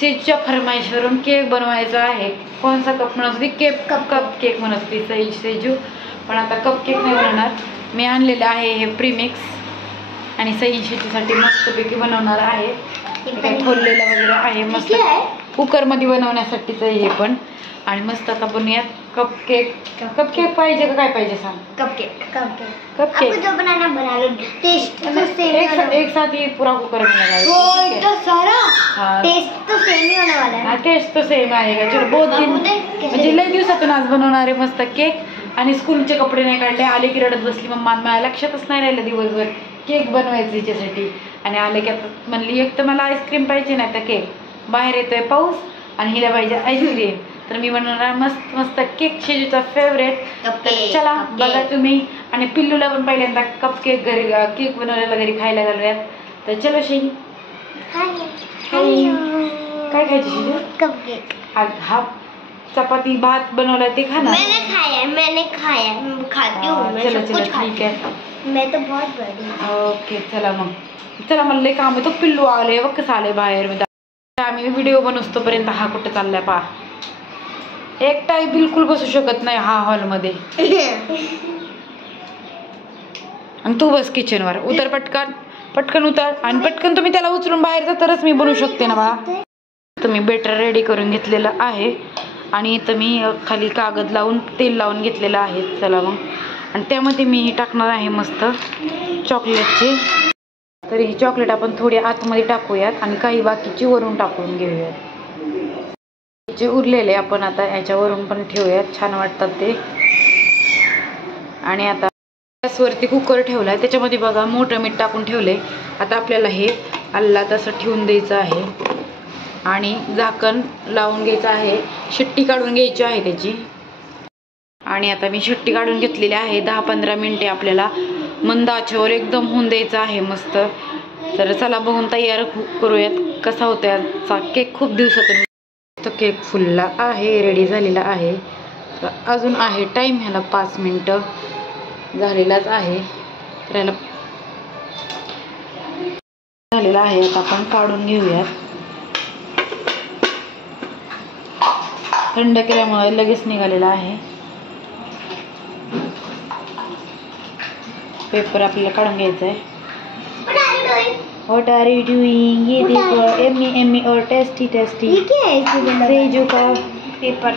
शेजूच्या फरमाईशवरून cake बनवायचा आहे. कोणता कप म्हणत होती? कप केक म्हणत होती शेजू, पण आता कप केक नाही बनवणार. मी आणलेलं आहे हे प्रीमिक्स आणि शेजूसाठी मस्तपैकी बनवणार आहे. खोललेलं वगैरे आहे, मस्त कुकरमध्ये बनवण्यासाठीच आहे हे पण. आणि मस्त आता बनवूयात कप केक पाहिजे का काय पाहिजे सांग? कप केक जो बनाना बना लो, टेस्ट तो सेम एक साथ ही पूरा कुकर में लगा वो तो सारा टेस्ट तो सेम ही होने वाला है. टेस्ट तो सेम आएगा. चलो बहुत दिन म्हणजे लय दिवसातून आज बनवणारे मस्त केक. आणि स्कूलचे कपडे नाही काढले, आले की रडत बसली मम्मा, मला लक्षातच नाही राहिलं दिवसभर केक बनवायचं हिच्यासाठी. आणि आले की आता म्हणली एक तर मला आईस्क्रीम पाहिजे नाही तर केक, बाहेर येतोय पाऊस आणि हिला पाहिजे आईस्क्रीम. तर मी बनवणार मस्त मस्त केक, शेजूचा फेवरेट. चला बघा तुम्ही. आणि पिल्लूला पण पहिल्यांदा कप केक घरी केक बनवलेला घरी खायला घालूयात. तर चलो शेजी काय खायचं शेजू? Cup cake. हा चपाती भात बनवलाय ते खाना. मैंने खाया खाती हूँ. चलो ठीक आहे. मैं तो बहुत बड़ी. ओके चला मग. चला मला लय काम आहे. तो पिल्लू आले बघ कसं आले बाहेर. आम्ही व्हिडिओ बनवतो पर्यंत हा कुठे चाललाय पहा. एकटाही बिलकुल बसू शकत नाही हा हॉलमध्ये. आणि तू बस किचनवर. उतर पटकन उतर. आणि पटकन तुम्ही त्याला उचलून बाहेर जा तरच मी बनवू शकते ना बाळा. तुम्ही बेटर रेडी करून घेतलेलं आहे आणि इथं मी खाली कागद लावून तेल लावून घेतलेलं आहे. चला मग. आणि त्यामध्ये मी टाकणार आहे मस्त चॉकलेटचे. तर ही चॉकलेट आपण थोडी आतमध्ये टाकूयात आणि काही बाकीची वरून टाकून घेऊयात. जे उरलेले आपण आता याच्यावरून पण ठेवूयात, छान वाटतात ते. आणि आता गॅसवरती कुकर ठेवलाय, त्याच्यामध्ये बघा मोठं मीठ टाकून ठेवलंय. आता आपल्याला हे आल्ला तसं ठेवून द्यायचं आहे आणि झाकण लावून घ्यायचं आहे. शिट्टी काढून घ्यायची आहे त्याची. आणि आता मी शिट्टी काढून घेतलेली आहे. 10-15 मिनिटे आपल्याला मंद आचेवर एकदम होऊन द्यायचं आहे मस्त. तर चला बघून तयार करूयात कसा होता याचा केक. खूप दिवसातून तो केक फुलला आहे, रेडी झालेला आहे. तर अजून आहे टाईम ह्याला 5 मिनिटं झालेलाच आहे. तर ह्याला झालेला आहे. आता आपण काढून घेऊयात. थंड केल्यामुळे लगेच निघालेला आहे. पेपर आपल्याला काढून घ्यायचा आहे. What are you doing? ये देखो एम्मी और टेस्टी ये क्या है? शेजू का पेपर.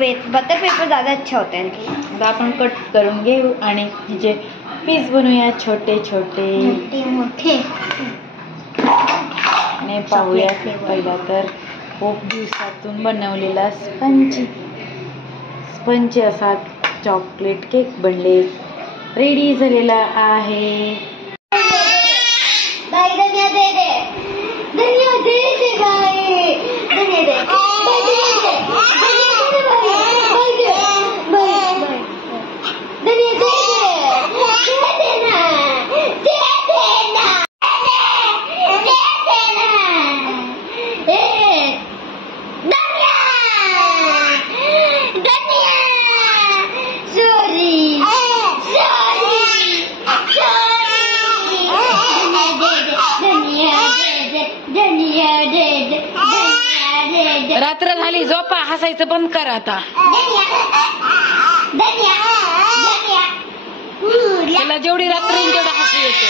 बटर पेपर ज़्यादा अच्छा होता है. आता आपण कट करून घेऊ आणि जे पीस बनवूया छोटे छोटे मोठे. आणि पाहूया पहिला तर खूप दिवसातून बनवलेला स्पंज असा चॉकलेट केक बनले रेडी झालेला आहे. धनिया दे दे. धनिया दे दे भाई. धनिया दे. रात्र झाली झोपा, हसायचं बंद करा आता. त्याला जेवढी रात्र येईल तेवढं हसू येते.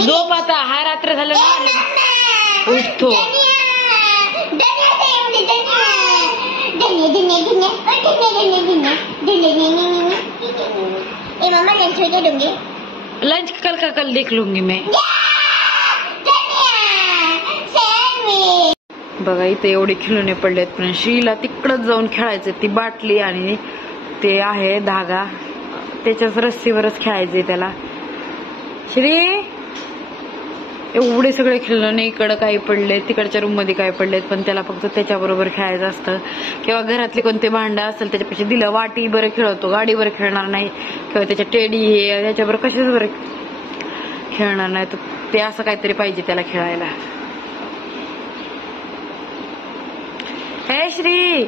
झोप आता, हा रात्र झालं ना उठतो. लंच कल देख लूंगी मैं. बघा इथे एवढे खिळणे पडलेत, पण श्रीला तिकडच जाऊन खेळायचं. ती बाटली आणि ते आहे धागा, त्याच्याच रस्सीवरच खेळायचंय त्याला. श्री एवढे सगळे खेळणे इकडं काही पडले, तिकडच्या रूम मध्ये काय पडलेत, पण त्याला फक्त त्याच्याबरोबर खेळायचं असतं. किंवा घरातले कोणते भांडं असेल त्याच्यापेक्षा दिलं वाटी बरं खेळतो, गाडीवर खेळणार नाही. किंवा त्याच्या टेडी हे त्याच्याबरोबर कशाच बरं खेळणार नाही. तर ते असं काहीतरी पाहिजे त्याला खेळायला. हे श्री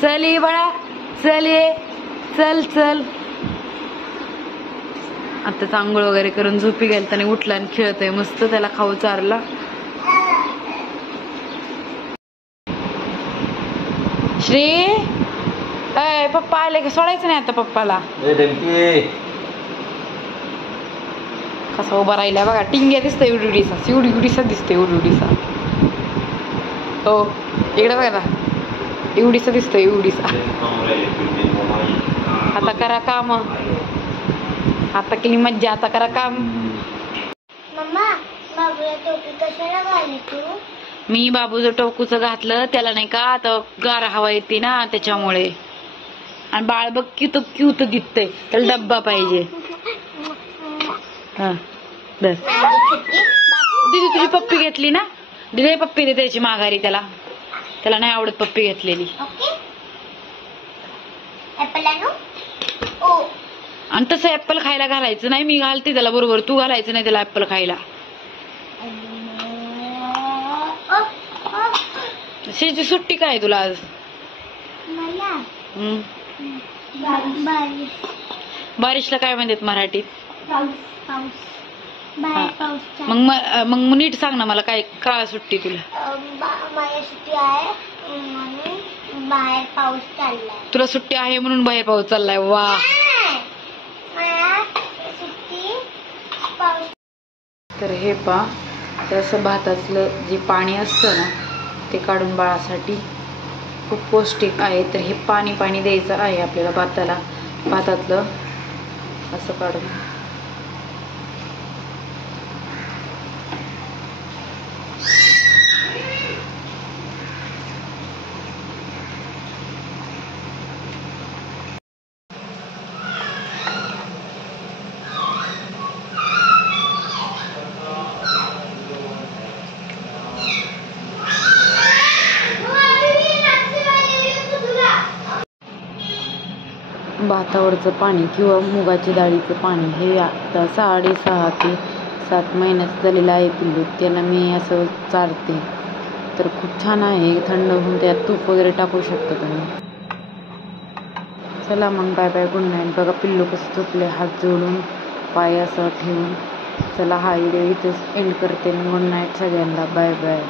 चल ये बाळा, चल ये, चल चल. आता आंघोळ वगैरे करून झोपी गेल, त्याने उठला आणि खेळतोय मस्त. त्याला खाऊ चारला. श्री, अय पप्पा आले का? सोडायचं नाही आता पप्पाला. कसा उभा राहिला बघा. टिंग्या दिसतोय उडीसा, उडीसा दिसतोय उडीसा. हो इकडे बघा ना, एवढीसा दिसतोय एवढीसा. आता करा काम, आता केली मज्जा, आता करा काम. मम्मा, बाबूला टोपी कशाला घाली तू? मी बाबूचं टोकूचं घातलं त्याला, नाही का आता गार हवा येते ना त्याच्यामुळे. आणि बाळ बघ क्यूत क्यूत दिसतंय, त्याला डब्बा पाहिजे. हा बस. दीदी तुझी पप्पी घेतली ना, दिदी पप्पी दे त्याची माघारी. त्याला त्याला नाही आवडत पप्पी घेतलेली. आणि तसं ऍपल खायला घालायचं नाही. मी घालते त्याला बरोबर, तू घालायचं नाही त्याला ऍपल खायला. शेची सुट्टी काय तुला आज? बारिशला काय म्हणतात मराठीत? मग नीट सांग ना मला, काय का सुट्टी तुला? सुट्टी आहे म्हणून बाहेर पाऊस चाललाय. तुला सुट्टी आहे म्हणून बाहेर पाऊस चाललाय? वा. तर हे पा, तसं भातातलं जे पाणी असतं ना ते काढून बाळासाठी खूप पौष्टिक आहे. तर हे पाणी पाणी द्यायचं आहे आपल्याला भाताला, भातातलं असं काढून. भातावरचं पाणी किंवा मुगाच्या डाळीचं पाणी हे आता 6.5 ते 7 महिन्याचं झालेलं आहे पिल्लू. त्याला मी असं चारते, तर खूप छान आहे. थंड होऊन त्यात तूप वगैरे टाकू शकता तुम्ही. चला मग बाय बाय, गुड नाईट. बघा पिल्लू कसं झोपले, हात जोडून पाय असं ठेवून. चला हा व्हिडिओ इथेच एंड करते. गुड नाईट सगळ्यांना, बाय बाय.